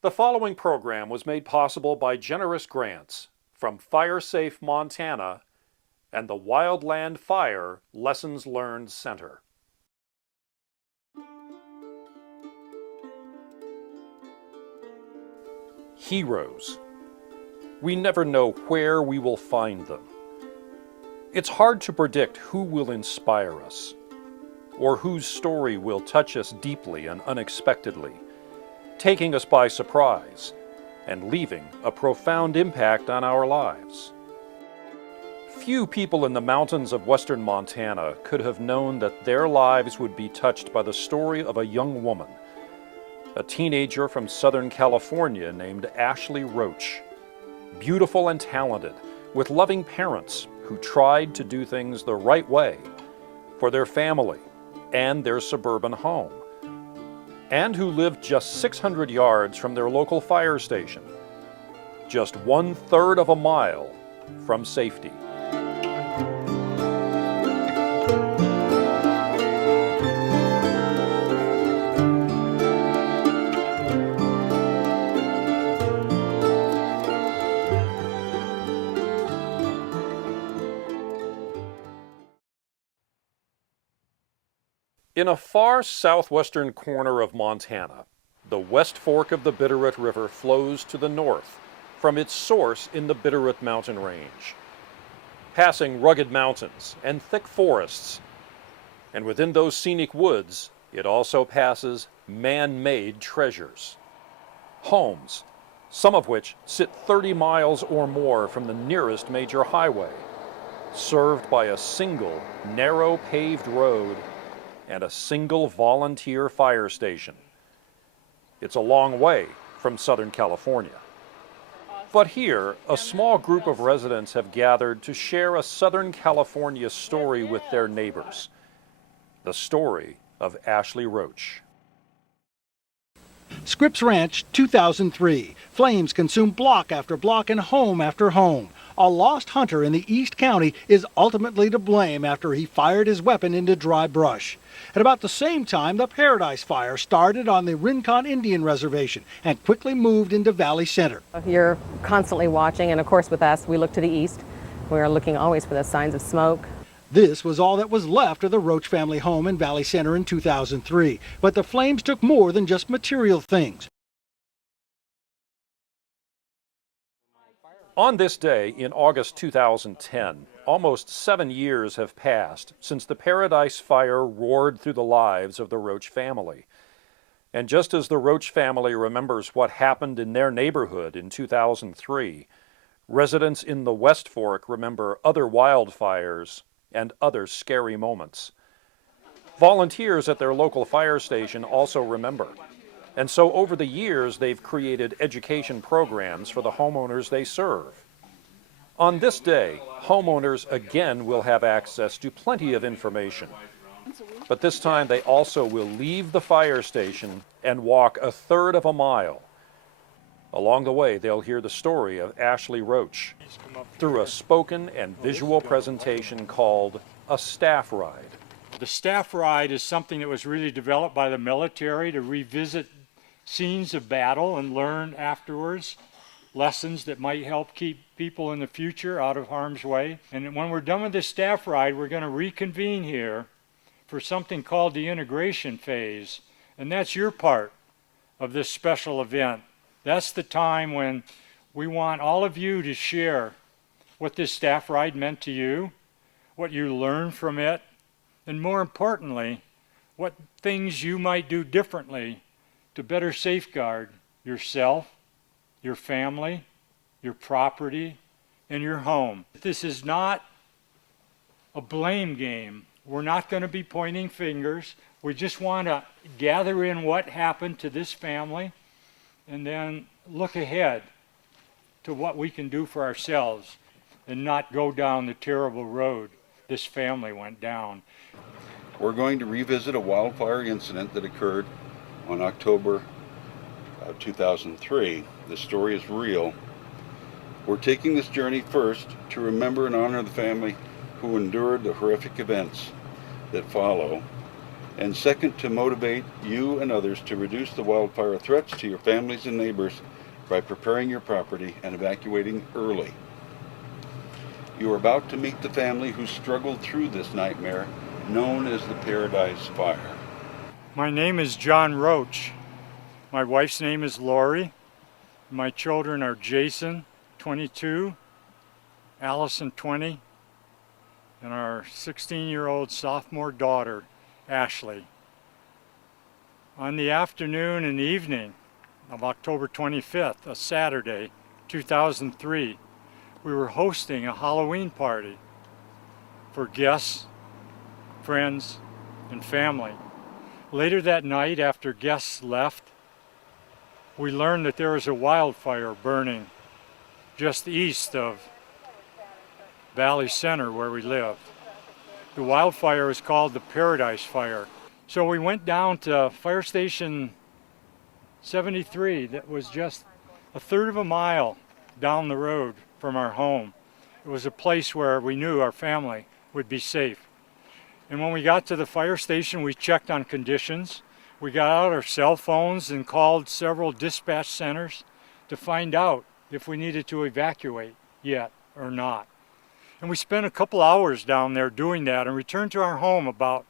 The following program was made possible by generous grants from FireSafe Montana and the Wildland Fire Lessons Learned Center. Heroes. We never know where we will find them. It's hard to predict who will inspire us, or whose story will touch us deeply and unexpectedly, taking us by surprise and leaving a profound impact on our lives. Few people in the mountains of western Montana could have known that their lives would be touched by the story of a young woman, a teenager from Southern California named Ashley Roach. Beautiful and talented, with loving parents who tried to do things the right way for their family and their suburban home, and who lived just 600 yards from their local fire station, just 1/3 of a mile from safety. In a far southwestern corner of Montana, the West Fork of the Bitterroot River flows to the north from its source in the Bitterroot Mountain Range, passing rugged mountains and thick forests. And within those scenic woods, it also passes man-made treasures. Homes, some of which sit 30 miles or more from the nearest major highway, served by a single narrow paved road and a single volunteer fire station. It's a long way from Southern California. But here, a small group of residents have gathered to share a Southern California story with their neighbors. The story of Ashley Roach. Scripps Ranch, 2003. Flames consume block after block and home after home. A lost hunter in the East County is ultimately to blame after he fired his weapon into dry brush. At about the same time, the Paradise Fire started on the Rincon Indian Reservation and quickly moved into Valley Center. You're constantly watching, and of course with us, we look to the east. We are looking always for the signs of smoke. This was all that was left of the Roach family home in Valley Center in 2003. But the flames took more than just material things. On this day in August 2010, almost 7 years have passed since the Paradise Fire roared through the lives of the Roach family. And just as the Roach family remembers what happened in their neighborhood in 2003, residents in the West Fork remember other wildfires and other scary moments. Volunteers at their local fire station also remember. And so over the years, they've created education programs for the homeowners they serve. On this day, homeowners again will have access to plenty of information. But this time they also will leave the fire station and walk 1/3 of a mile. Along the way, they'll hear the story of Ashley Roach through a spoken and visual presentation called a staff ride. The staff ride is something that was really developed by the military to revisit scenes of battle and learn afterwards lessons that might help keep people in the future out of harm's way. And when we're done with this staff ride, we're going to reconvene here for something called the integration phase. And that's your part of this special event. That's the time when we want all of you to share what this staff ride meant to you, what you learned from it, and more importantly, what things you might do differently to better safeguard yourself, your family, your property, and your home. This is not a blame game. We're not going to be pointing fingers. We just want to gather in what happened to this family and then look ahead to what we can do for ourselves and not go down the terrible road this family went down. We're going to revisit a wildfire incident that occurred on October 2003. The story is real. We're taking this journey first to remember and honor the family who endured the horrific events that follow, And second, to motivate you and others to reduce the wildfire threats to your families and neighbors by preparing your property and evacuating early. You are about to meet the family who struggled through this nightmare known as the Paradise Fire. My name is John Roach. My wife's name is Lori. My children are Jason, 22, Allison, 20, and our 16-year-old sophomore daughter, Ashley. On the afternoon and evening of October 25th, a Saturday, 2003, we were hosting a Halloween party for guests, friends, and family. Later that night, after guests left, we learned that there was a wildfire burning just east of Valley Center where we live. The wildfire was called the Paradise Fire. So we went down to Fire Station 73 that was just a third of a mile down the road from our home. It was a place where we knew our family would be safe. And when we got to the fire station, we checked on conditions. We got out our cell phones and called several dispatch centers to find out if we needed to evacuate yet or not. And we spent a couple hours down there doing that and returned to our home about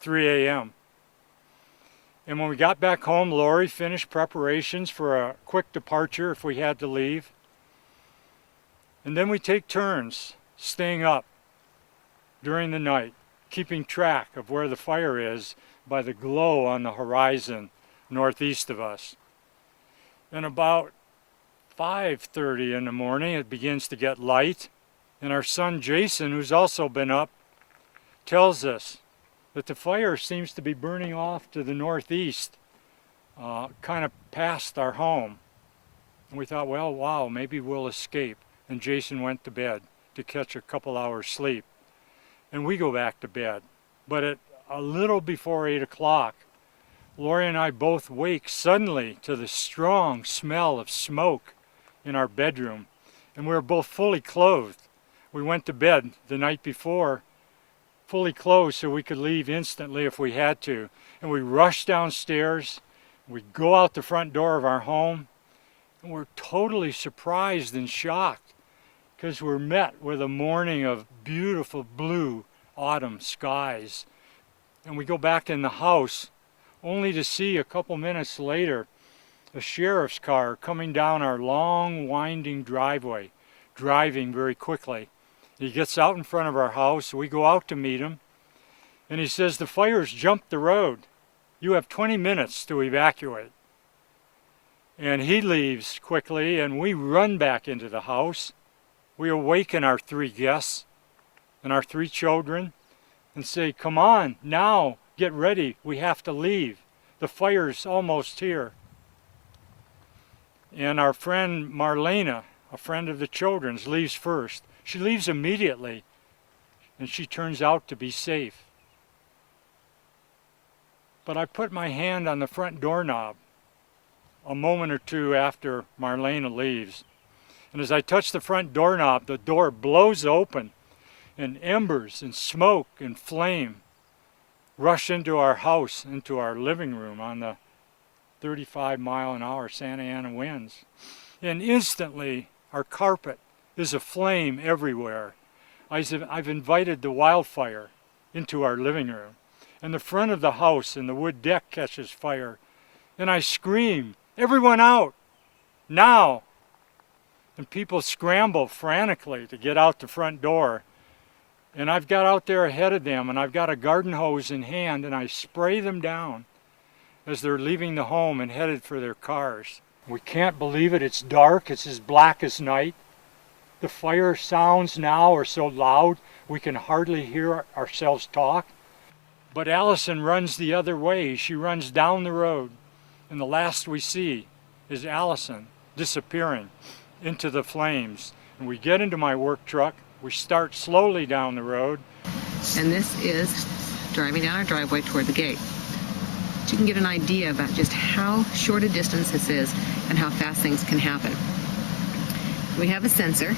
3 a.m. And when we got back home, Lori finished preparations for a quick departure if we had to leave. And then we take turns staying up during the night, keeping track of where the fire is by the glow on the horizon northeast of us. And about 5:30 in the morning, it begins to get light. And our son Jason, who's also been up, tells us that the fire seems to be burning off to the northeast, kind of past our home. And we thought, well, wow, maybe we'll escape. And Jason went to bed to catch a couple hours sleep. And we go back to bed. But at a little before 8 o'clock, Lori and I both wake suddenly to the strong smell of smoke in our bedroom. And we were both fully clothed. We went to bed the night before fully clothed so we could leave instantly if we had to. And we rushed downstairs. We go out the front door of our home. And we're totally surprised and shocked because we're met with a morning of beautiful blue autumn skies. And we go back in the house only to see a couple minutes later a sheriff's car coming down our long winding driveway, driving very quickly. He gets out in front of our house. We go out to meet him. And he says, the fire's jumped the road. You have 20 minutes to evacuate. And he leaves quickly, and we run back into the house. We awaken our 3 guests and our 3 children and say, come on, now, get ready. We have to leave. The fire's almost here. And our friend Marlena, a friend of the children's, leaves first. She leaves immediately, and she turns out to be safe. But I put my hand on the front doorknob a moment or two after Marlena leaves. And as I touch the front doorknob, the door blows open, and embers and smoke and flame rush into our house, into our living room on the 35-mile-an-hour Santa Ana winds. And instantly, our carpet is aflame everywhere. I've invited the wildfire into our living room. And the front of the house and the wood deck catches fire. And I scream, everyone out, now! And people scramble frantically to get out the front door. And I've got out there ahead of them, and I've got a garden hose in hand, and I spray them down as they're leaving the home and headed for their cars. We can't believe it. It's dark. It's as black as night. The fire sounds now are so loud we can hardly hear ourselves talk. But Allison runs the other way. She runs down the road. And the last we see is Allison disappearing into the flames. And we get into my work truck. We start slowly down the road. And this is driving down our driveway toward the gate. So you can get an idea about just how short a distance this is and how fast things can happen. We have a sensor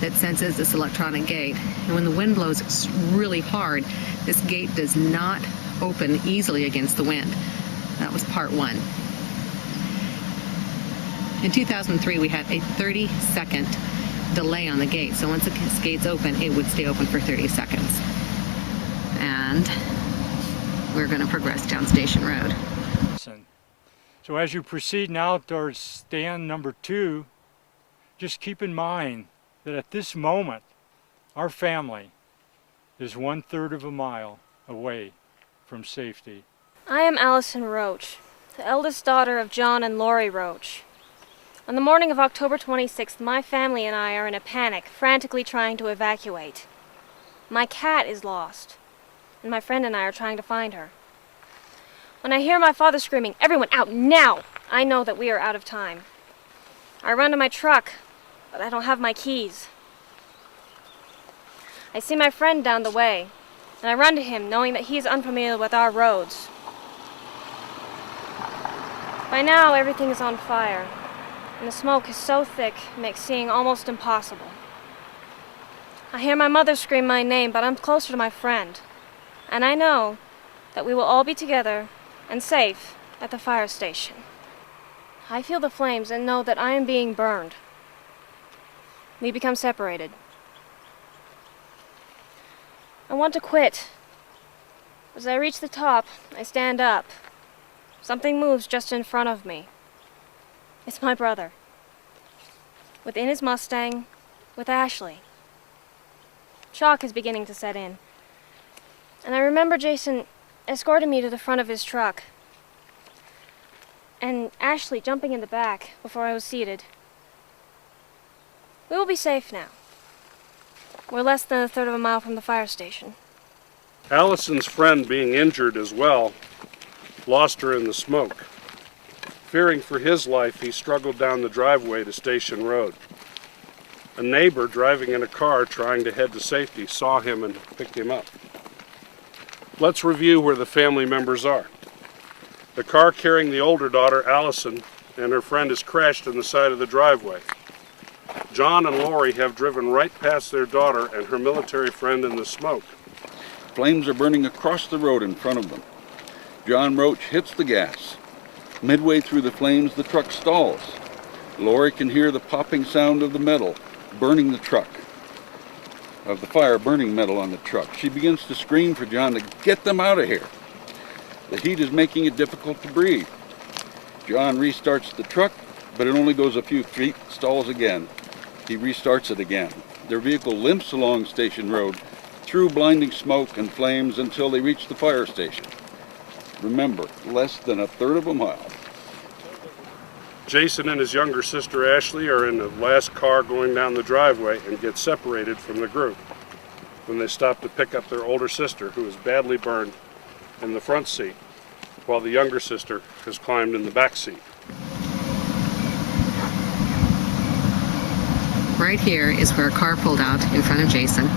that senses this electronic gate, and when the wind blows really hard, this gate does not open easily against the wind. That was part one. In 2003, we had a 30-second delay on the gate. So once the gate's open, it would stay open for 30 seconds. And we're going to progress down Station Road. So as you proceed now towards stand number 2, just keep in mind that at this moment, our family is 1/3 of a mile away from safety. I am Allison Roach, the eldest daughter of John and Lori Roach. On the morning of October 26th, my family and I are in a panic, frantically trying to evacuate. My cat is lost, and my friend and I are trying to find her. When I hear my father screaming, "Everyone out now!" I know that we are out of time. I run to my truck, but I don't have my keys. I see my friend down the way, and I run to him, knowing that he is unfamiliar with our roads. By now, everything is on fire, and the smoke is so thick it makes seeing almost impossible. I hear my mother scream my name, but I'm closer to my friend, and I know that we will all be together and safe at the fire station. I feel the flames and know that I am being burned. We become separated. I want to quit. As I reach the top, I stand up. Something moves just in front of me. It's my brother. Within his Mustang, with Ashley. Shock is beginning to set in. And I remember Jason escorted me to the front of his truck. And Ashley jumping in the back before I was seated. We will be safe now. We're less than 1/3 of a mile from the fire station. Allison's friend, being injured as well, lost her in the smoke. Fearing for his life, he struggled down the driveway to Station Road. A neighbor driving in a car trying to head to safety saw him and picked him up. Let's review where the family members are. The car carrying the older daughter, Allison, and her friend is crashed in the side of the driveway. John and Lori have driven right past their daughter and her military friend in the smoke. Flames are burning across the road in front of them. John Roach hits the gas. Midway through the flames, the truck stalls. Lori can hear the popping sound of the metal burning the truck, of the fire burning metal on the truck. She begins to scream for John to get them out of here. The heat is making it difficult to breathe. John restarts the truck, but it only goes a few feet, stalls again. He restarts it again. Their vehicle limps along Station Road through blinding smoke and flames until they reach the fire station. Remember, less than 1/3 of a mile. Jason and his younger sister Ashley are in the last car going down the driveway and get separated from the group when they stop to pick up their older sister, who is badly burned, in the front seat, while the younger sister has climbed in the back seat. Right here is where a car pulled out in front of Jason,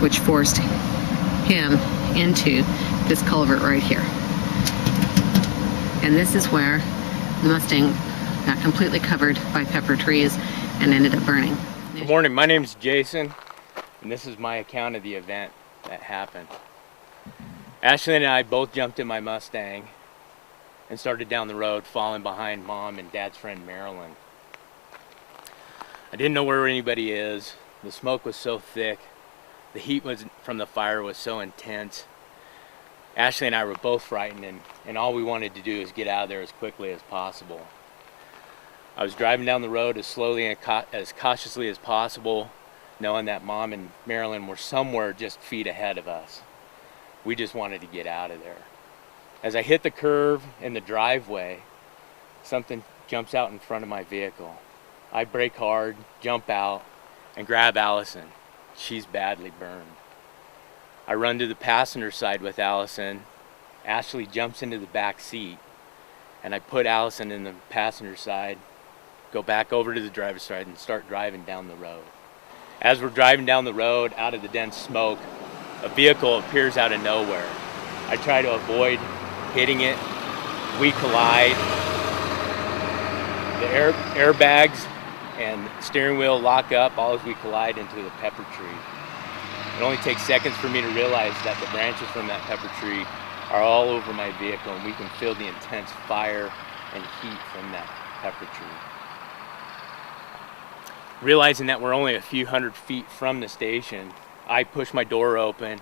which forced him into this culvert right here. And this is where the Mustang got completely covered by pepper trees and ended up burning. Good morning, my name's Jason, and this is my account of the event that happened. Ashley and I both jumped in my Mustang and started down the road, following behind Mom and Dad's friend Marilyn. I didn't know where anybody is. The smoke was so thick. The heat from the fire was so intense. Ashley and I were both frightened, and all we wanted to do is get out of there as quickly as possible. I was driving down the road as slowly and as cautiously as possible, knowing that Mom and Marilyn were somewhere just feet ahead of us. We just wanted to get out of there. As I hit the curve in the driveway, something jumps out in front of my vehicle. I brake hard, jump out, and grab Allison. She's badly burned. I run to the passenger side with Allison. Ashley jumps into the back seat, and I put Allison in the passenger side, go back over to the driver's side, and start driving down the road. As we're driving down the road out of the dense smoke, a vehicle appears out of nowhere. I try to avoid hitting it. We collide. The airbags and steering wheel lock up all as we collide into the pepper tree. It only takes seconds for me to realize that the branches from that pepper tree are all over my vehicle, and we can feel the intense fire and heat from that pepper tree. Realizing that we're only a few hundred feet from the station, I push my door open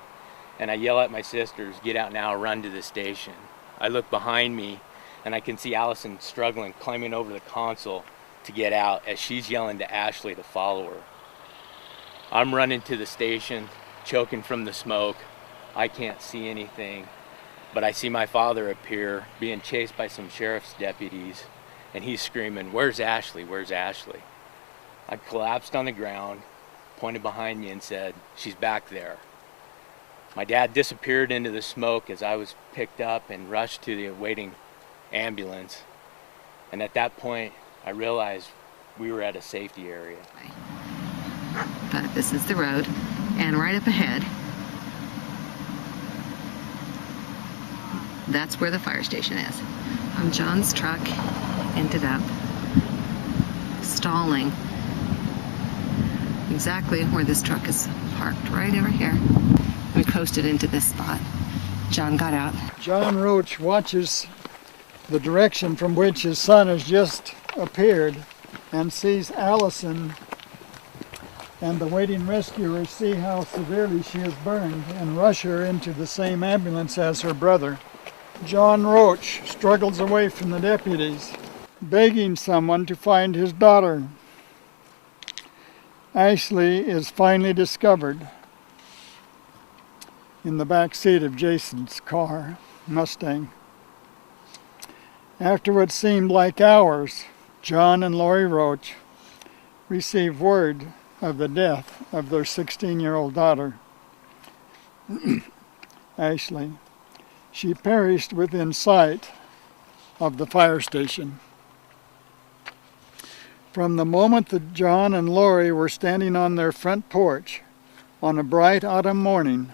and I yell at my sisters, "Get out now, run to the station." I look behind me and I can see Allison struggling, climbing over the console to get out as she's yelling to Ashley to follow her. I'm running to the station, choking from the smoke. I can't see anything, but I see my father appear being chased by some sheriff's deputies, and he's screaming, "Where's Ashley? Where's Ashley?" I collapsed on the ground, pointed behind me and said, "She's back there." My dad disappeared into the smoke as I was picked up and rushed to the awaiting ambulance. And at that point, I realized we were at a safety area. But this is the road, and right up ahead, that's where the fire station is. John's truck ended up stalling exactly where this truck is parked, right over here. We coasted into this spot. John got out. John Roach watches the direction from which his son has just appeared and sees Allison and the waiting rescuers see how severely she is burned and rush her into the same ambulance as her brother. John Roach struggles away from the deputies, begging someone to find his daughter. Ashley is finally discovered in the back seat of Jason's car, Mustang. After what seemed like hours, John and Lori Roach received word of the death of their 16-year-old daughter, Ashley. She perished within sight of the fire station. From the moment that John and Lori were standing on their front porch on a bright autumn morning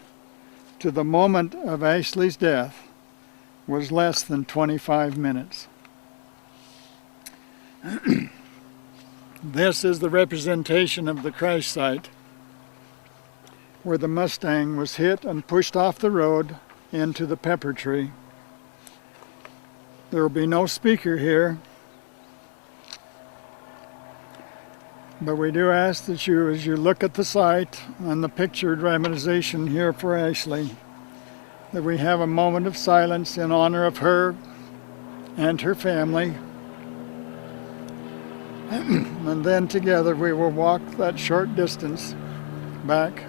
to the moment of Ashley's death was less than 25 minutes. This is the representation of the crash site where the Mustang was hit and pushed off the road into the pepper tree. There will be no speaker here, but we do ask that you, as you look at the site and the picture dramatization here for Ashley, that we have a moment of silence in honor of her and her family. And then together we will walk that short distance back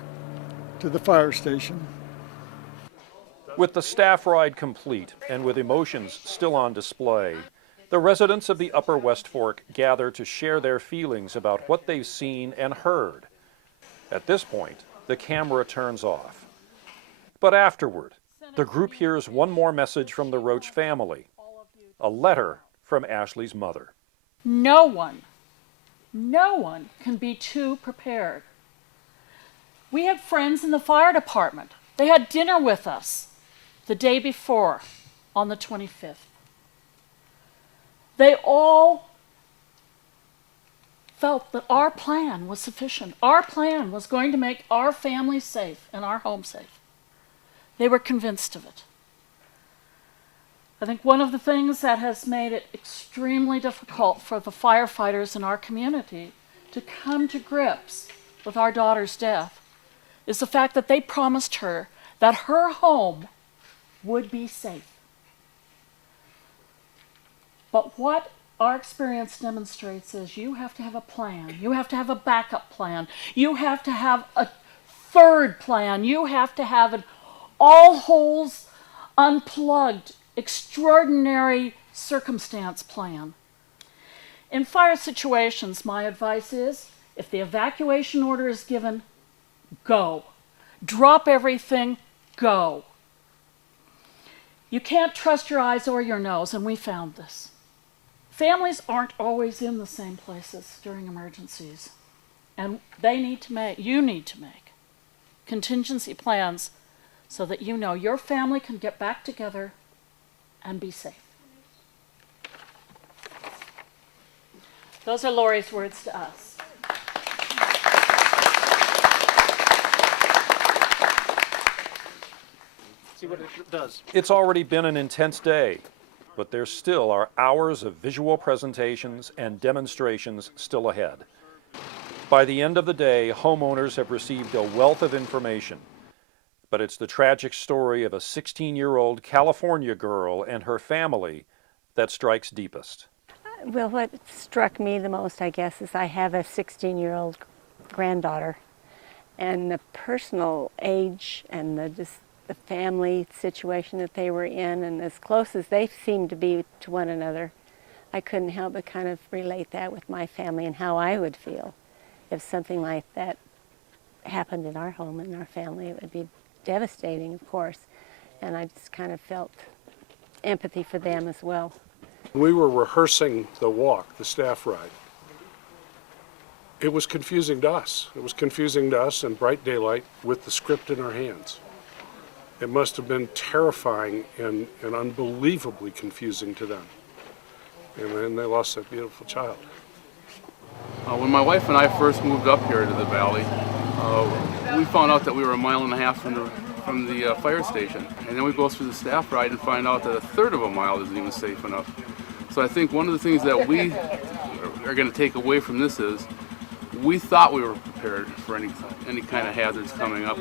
to the fire station. With the staff ride complete and with emotions still on display, the residents of the Upper West Fork gather to share their feelings about what they've seen and heard. At this point, the camera turns off. But afterward, the group hears one more message from the Roach family, a letter from Ashley's mother. No one can be too prepared. We had friends in the fire department. They had dinner with us the day before, on the 25th. They all felt that our plan was sufficient. Our plan was going to make our family safe and our home safe. They were convinced of it. I think one of the things that has made it extremely difficult for the firefighters in our community to come to grips with our daughter's death is the fact that they promised her that her home would be safe. But what our experience demonstrates is you have to have a plan. You have to have a backup plan. You have to have a third plan. You have to have an all holes unplugged, extraordinary circumstance plan. In fire situations, my advice is, if the evacuation order is given, go. Drop everything, go. You can't trust your eyes or your nose, and we found this. Families aren't always in the same places during emergencies, and you need to make contingency plans so that you know your family can get back together and be safe. Those are Lori's words to us. See, what it does. It's already been an intense day, but there still are hours of visual presentations and demonstrations still ahead. By the end of the day, homeowners have received a wealth of information, but it's the tragic story of a 16-year-old California girl and her family that strikes deepest. Well, what struck me the most, I guess, is I have a 16-year-old granddaughter, and the personal age and the family situation that they were in, and as close as they seemed to be to one another, I couldn't help but kind of relate that with my family and how I would feel if something like that happened in our home and our family. It would be devastating, of course, and I just kind of felt empathy for them as well. We were rehearsing the walk, the staff ride. It was confusing to us. It was confusing to us in bright daylight with the script in our hands. It must have been terrifying and unbelievably confusing to them. And then they lost that beautiful child. When my wife and I first moved up here to the valley, we found out that we were 1.5 miles from the fire station. And then we go through the staff ride and find out that 1/3 of a mile isn't even safe enough. So I think one of the things that we are going to take away from this is we thought we were prepared for any kind of hazards coming up.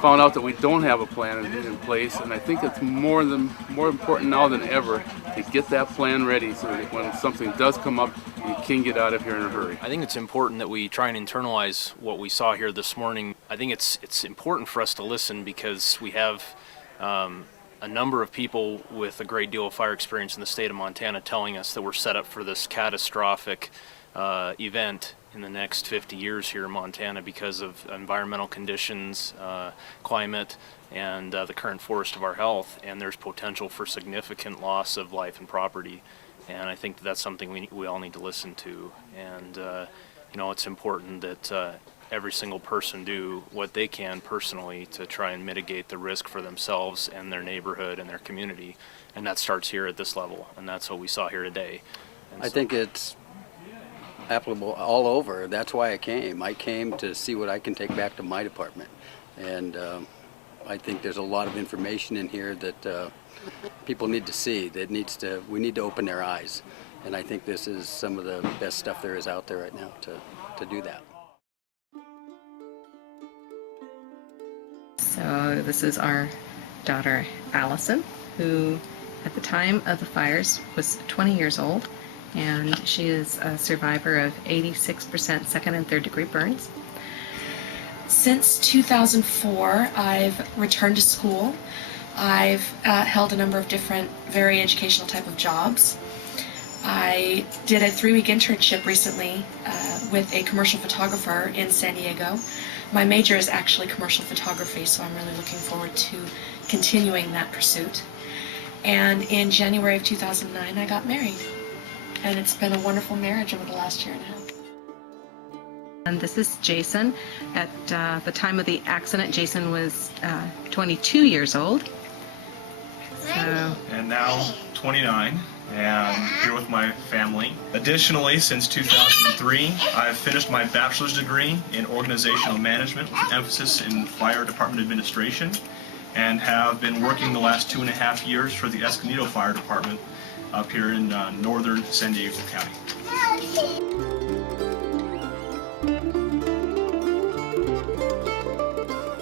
Found out that we don't have a plan in place, and I think it's more important now than ever to get that plan ready so that when something does come up, you can get out of here in a hurry. I think it's important that we try and internalize what we saw here this morning. I think it's important for us to listen because we have a number of people with a great deal of fire experience in the state of Montana telling us that we're set up for this catastrophic event in the next 50 years here in Montana because of environmental conditions, climate, and the current forest of our health, and there's potential for significant loss of life and property. And I think that's something we all need to listen to. And it's important that every single person do what they can personally to try and mitigate the risk for themselves and their neighborhood and their community. And that starts here at this level, and that's what we saw here today. I think it's applicable all over. That's why I came. I came to see what I can take back to my department. And I think there's a lot of information in here that people need to see. We need to open their eyes. And I think this is some of the best stuff there is out there right now to do that. So this is our daughter Allison, who at the time of the fires was 20 years old, and she is a survivor of 86% second and third degree burns. Since 2004, I've returned to school. I've held a number of different, very educational type of jobs. I did a 3-week internship recently with a commercial photographer in San Diego. My major is actually commercial photography, so I'm really looking forward to continuing that pursuit. And in January of 2009, I got married. And it's been a wonderful marriage over the last year and a half. And this is Jason. At the time of the accident, Jason was 22 years old. And now 29, and here with my family. Additionally, since 2003, I've finished my bachelor's degree in organizational management with an emphasis in fire department administration, and have been working the last 2.5 years for the Escondido Fire Department up here in northern San Diego County.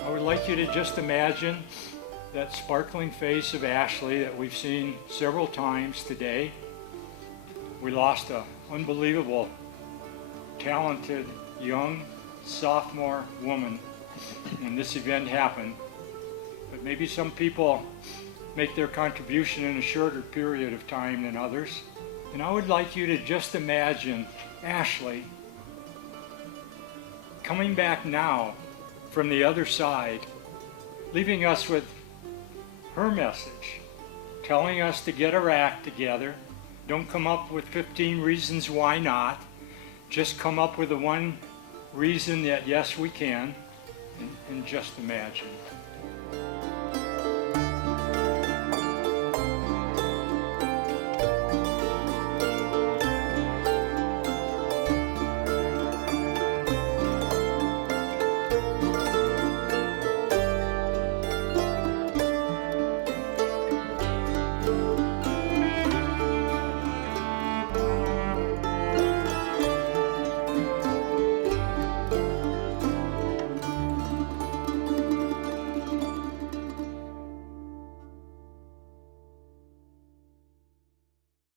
I would like you to just imagine that sparkling face of Ashley that we've seen several times today. We lost an unbelievable, talented, young, sophomore woman when this event happened. But maybe some people make their contribution in a shorter period of time than others. And I would like you to just imagine Ashley coming back now from the other side, leaving us with her message, telling us to get our act together. Don't come up with 15 reasons why not. Just come up with the one reason that yes, we can, and just imagine.